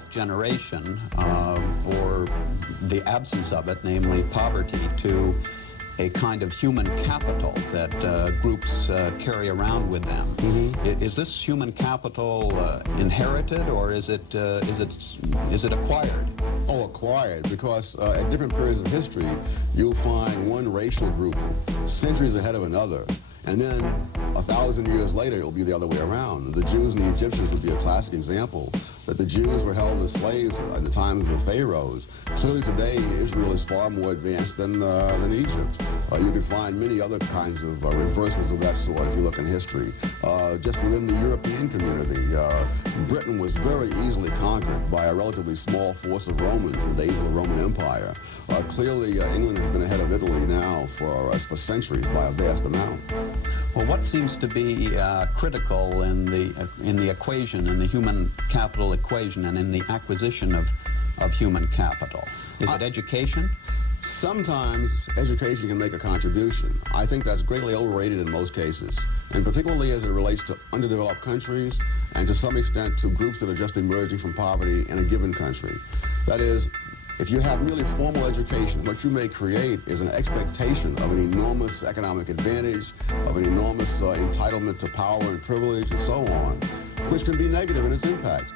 wealth generation, or the absence of it, namely poverty, to a kind of human capital that groups carry around with them. Is this human capital inherited, or is it acquired? Oh, acquired, because at different periods of history, you'll find one racial group centuries ahead of another. And then 1,000 years later, it'll be the other way around. The Jews and the Egyptians would be a classic example, that the Jews were held as slaves in the times of the pharaohs. Clearly today, Israel is far more advanced than Egypt. You can find many other kinds of reversals of that sort if you look in history. Just within the European community, Britain was very easily conquered by a relatively small force of Romans in the days of the Roman Empire. Clearly, England has been ahead of Italy now for centuries by a vast amount. Well, what seems to be critical in the equation, in the human capital equation, and in the acquisition of human capital? Is it education? Sometimes education can make a contribution. I think that's greatly overrated in most cases, and particularly as it relates to underdeveloped countries and to some extent to groups that are just emerging from poverty in a given country. That is, if you have merely formal education, what you may create is an expectation of an enormous economic advantage, of an enormous entitlement to power and privilege and so on, which can be negative in its impact.